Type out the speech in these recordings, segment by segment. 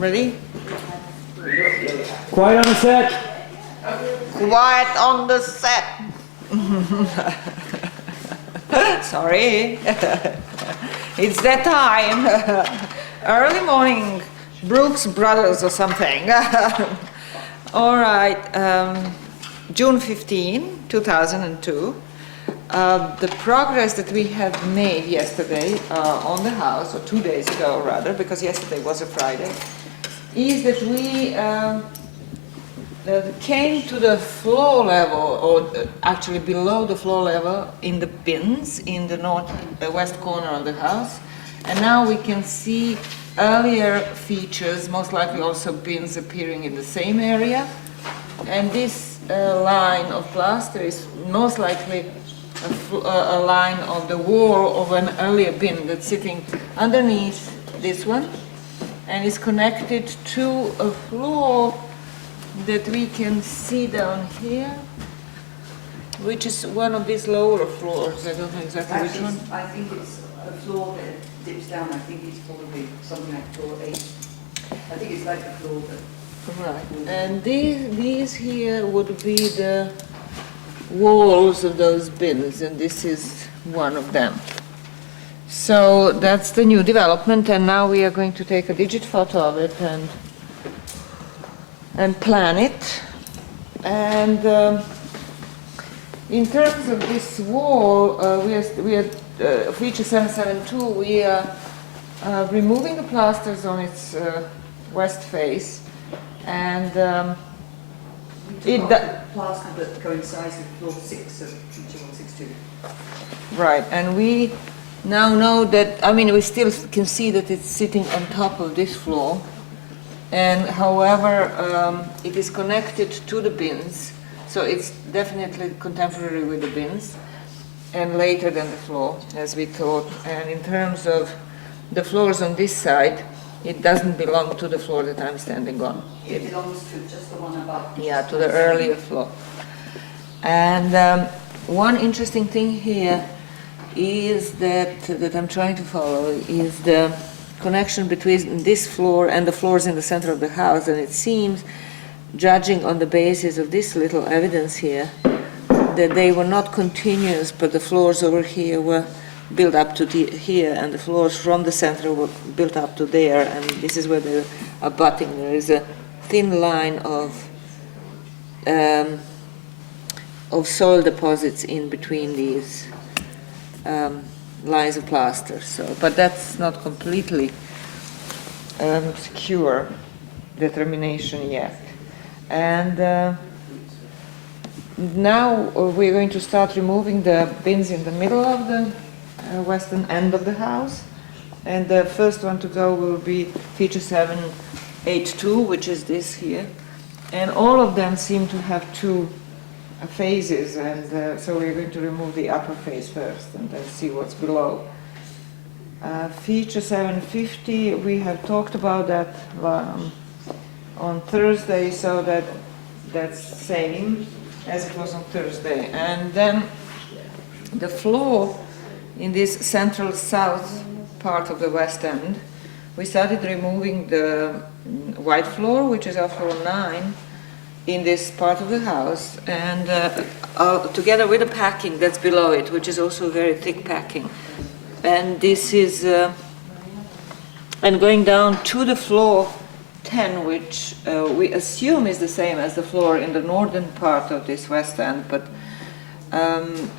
Ready? Quiet on the set. Quiet on the set. Sorry. It's that time. Early morning. Brooks Brothers or something. All right. June 15, 2002. The progress that we have made yesterday on the house, or 2 days ago rather, because yesterday was a Friday, is that we came to the floor level, or actually below the floor level, in the bins in the west corner of the house, and now we can see earlier features, most likely also bins appearing in the same area, and this line of plaster is most likely a line of the wall of an earlier bin that's sitting underneath this one and is connected to a floor that we can see down here, which is one of these lower floors. I don't know exactly which one. I think it's a floor that dips down. I think it's probably something like floor 8. I think it's like the floor that... Right. And these here would be the walls of those bins, and this is one of them. So that's the new development, and now we are going to take a digit photo of it and plan it. And in terms of this wall, we are feature 772. We are removing the plasters on its west face, and plaster that coincides with floor 6 of feature 162. Right, and we now know that, I mean, we still can see that it's sitting on top of this floor, and however, it is connected to the bins, so it's definitely contemporary with the bins, and later than the floor, as we thought. And in terms of the floors on this side, it doesn't belong to the floor that I'm standing on. It belongs to just the one above. Yeah, to the earlier floor. And one interesting thing here is that I'm trying to follow is the connection between this floor and the floors in the center of the house. And it seems, judging on the basis of this little evidence here, that they were not continuous, but the floors over here were built up to here, and the floors from the center were built up to there, and this is where they are abutting. There is a thin line of soil deposits in between these lines of plaster. So, but that's not completely secure determination yet. And now we're going to start removing the bins in the middle of the western end of the house, and the first one to go will be feature 782, which is this here, and all of them seem to have two phases, and so we're going to remove the upper phase first and then see what's below. Feature 750, we have talked about that on Thursday, so that's same as it was on Thursday. And then the floor in this central south part of the west end, we started removing the white floor, which is our floor 9, in this part of the house, and together with the packing that's below it, which is also very thick packing. And this is, and going down to the floor 10, which we assume is the same as the floor in the northern part of this west end, but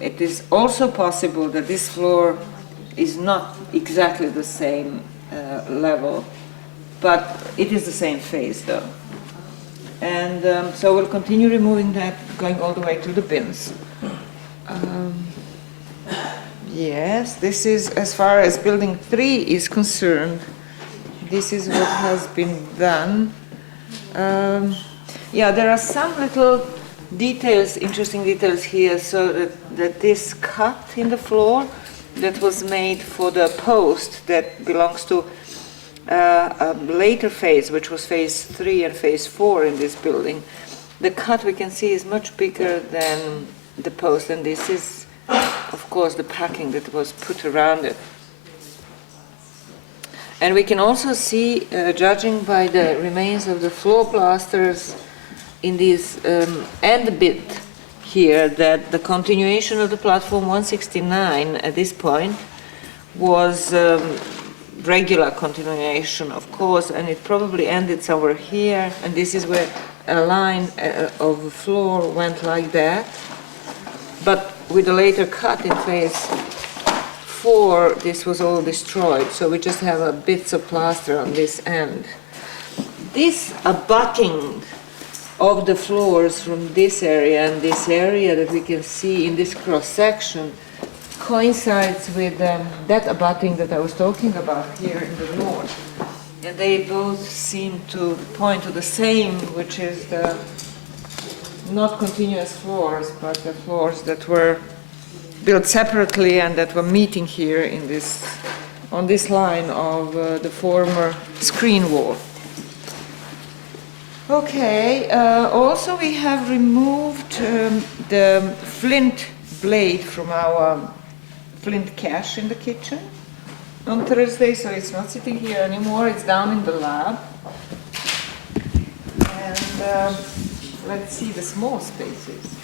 it is also possible that this floor is not exactly the same level, but it is the same phase though. And so we'll continue removing that, going all the way to the bins. Yes, this is, as far as building 3 is concerned, this is what has been done. Yeah, there are some little details, interesting details here, so that this cut in the floor that was made for the post that belongs to a later phase, which was phase 3 and phase 4 in this building. The cut we can see is much bigger than the post, and this is, of course, the packing that was put around it. And we can also see, judging by the remains of the floor plasters in this end bit here, that the continuation of the platform 169 at this point was regular continuation, of course, and it probably ended somewhere here, and this is where a line of the floor went like that. But with a later cut in phase 4, this was all destroyed, so we just have bits of plaster on this end. This abutting of the floors from this area and this area that we can see in this cross-section coincides with that abutting that I was talking about here in the north. And they both seem to point to the same, which is the not continuous floors, but the floors that were built separately and that were meeting here in this, on this line of the former screen wall. Okay, also we have removed the flint blade from our flint cache in the kitchen on Thursday, so it's not sitting here anymore, it's down in the lab. And let's see the small spaces.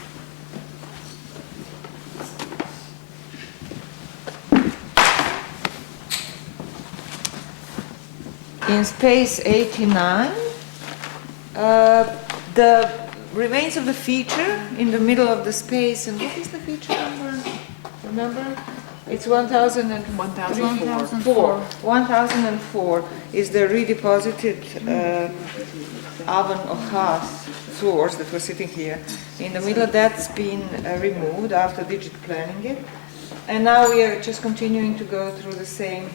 In space 89, the remains of the feature in the middle of the space, and what is the feature number? Remember? It's 1004. 1004 is the redeposited oven or hearth floors that were sitting here. In the middle, that's been removed after digit planning it. And now we are just continuing to go through the same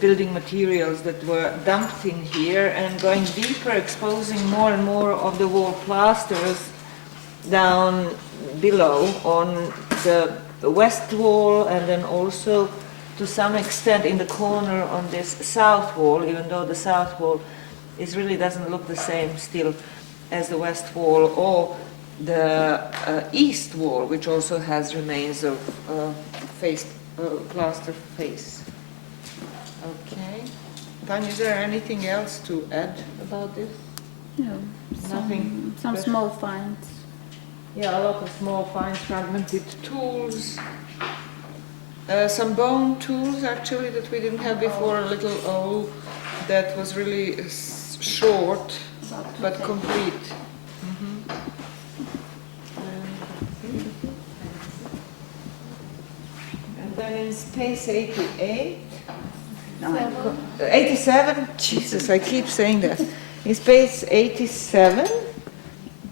building materials that were dumped in here and going deeper, exposing more and more of the wall plasters down below on the west wall, and then also to some extent in the corner on this south wall, even though the south wall really doesn't look the same still as the west wall, or the east wall, which also has remains of plaster face. Okay. Tanya, is there anything else to add about this? No. Nothing. Some small finds. Yeah, a lot of small finds, fragmented tools. Some bone tools, actually, that we didn't have before, a little O that was really short but complete. And then in space 88, 87, Jesus, I keep saying that. In space 87,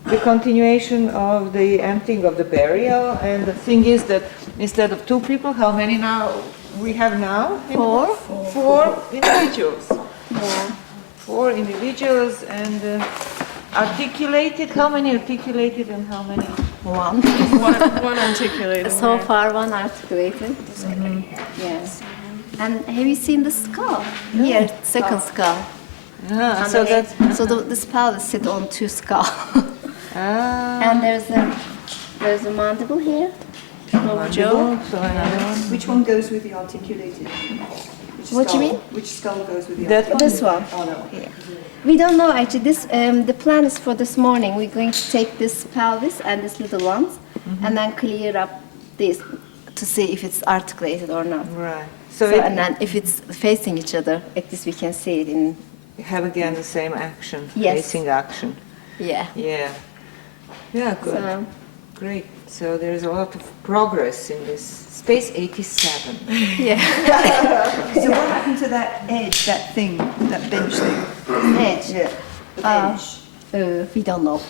the continuation of the emptying of the burial, and the thing is that instead of 2 people, how many now we have now? 4. 4 individuals. Yeah. 4 individuals, and articulated, how many articulated and how many? One. One articulated. So far, one articulated. Yes. And have you seen the skull? Here, second skull. Ah, so that's, So this pelvis sit on 2 skulls. And there's a mandible here. mandible, so another one. Which one goes with the articulated? Which What do you skull? mean? Which skull goes with the That articulated? This one. Oh, that one. Here. We don't know actually. This the plan is for this morning. We're going to take this pelvis and this little ones, and then clear up this to see if it's articulated or not. Right. So, So, and then if it's facing each other, at least we can see it in. have again the same action, Yes. facing action. Yeah. Yeah. Yeah, good. So, Great. So there is a lot of progress in this space 87. yeah. So what happened to that edge, that thing, that bench thing? Edge. Yeah, the bench. We don't know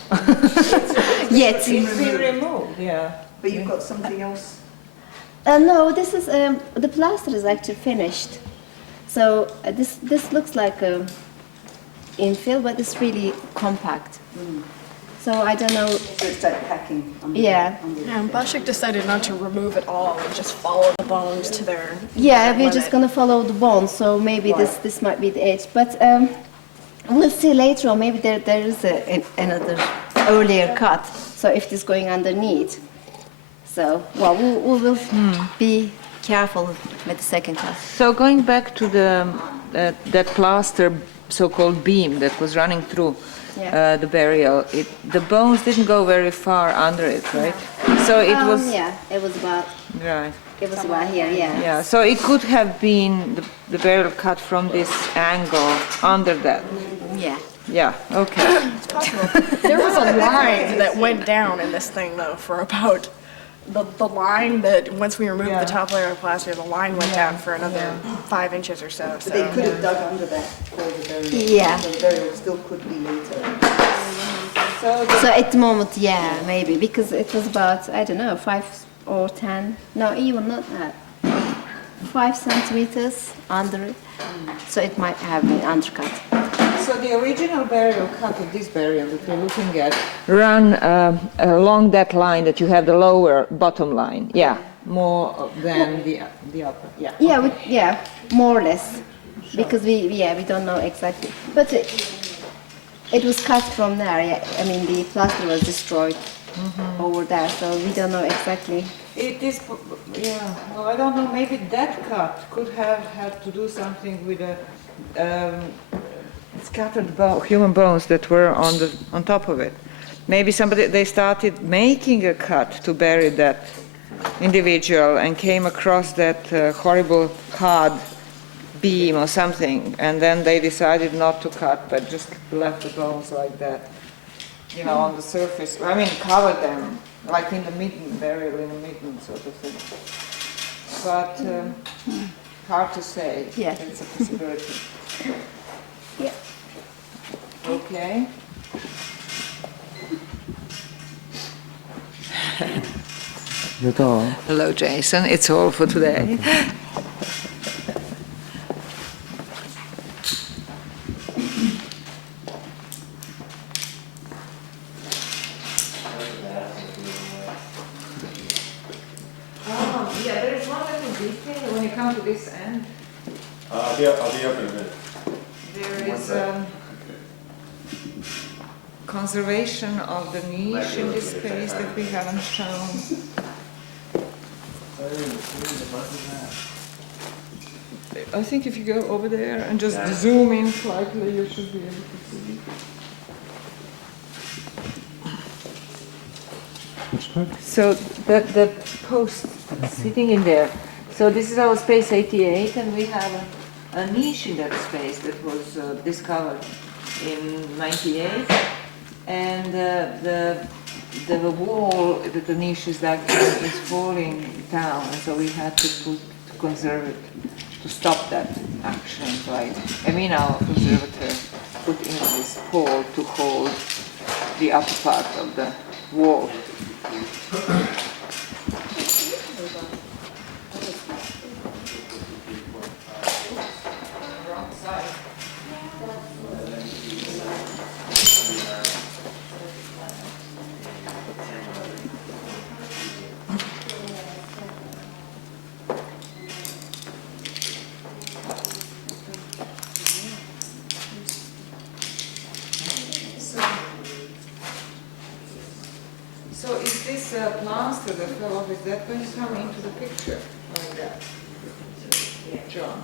yet. It's been removed, yeah. But you've got something else. No, this is the plaster is actually finished. So this looks like a infill, but it's really compact. So I don't know. So it's like packing. Under Yeah. Yeah, and BACH decided not to remove it all and just follow the bones to their. Yeah, we're limit. just gonna follow the bone. So maybe this might be the edge, but we'll see later on. Maybe there is another earlier cut. So if this going underneath, so well we will be careful with the second cut. So going back to the that plaster so-called beam that was running through Yeah. the burial, the bones didn't go very far under it, right? So it was Yeah, it was about right. here. Yeah. Yeah. So it could have been the burial cut from this angle under that. Yeah. Yeah. Okay. There was a line that went down in this thing though for about the line that once we removed Yeah. the top layer of plaster, the line went down for another 5 inches or so. But they could have dug under that for the burial. Yeah. The burial still could be later. So at the moment, yeah, maybe because it was about I don't know 5 or 10. No, even not that. 5 centimeters under it. So it might have been undercut. So the original burial cut of this burial that we're looking at run along that line that you have the lower bottom line. Yeah, more than the upper. Yeah. Yeah, yeah, more or less, because we don't know exactly. But it was cut from there. Yeah, I mean the plaster was destroyed over there, so we don't know exactly. It is, yeah. Well, I don't know. Maybe that cut could have had to do something with the scattered human bones that were on top of it. Maybe they started making a cut to bury that individual and came across that horrible hard beam or something, and then they decided not to cut, but just left the bones like that, you know, on the surface. I mean, cover them like in the midden, burial in the midden sort of thing. But hard to say. Yeah. It's a possibility. Yeah. Okay. That's all. Hello, Jason. It's all for today. Oh, yeah, there is one little detail when you come to this end. I'll be up in a minute. There is conservation of the niche in this space that we haven't shown. I think if you go over there and just zoom in slightly, you should be able to see. Which part? So the post sitting in there. So this is our space 88, and we have a niche in that space that was discovered in 98. And the wall that the niche is like is falling down, and so we had to conserve it, to stop that action by our conservator put in this pole to hold the upper part of the wall. Wrong side. So is this plaster that fell off, is that going to come into the picture like that? John?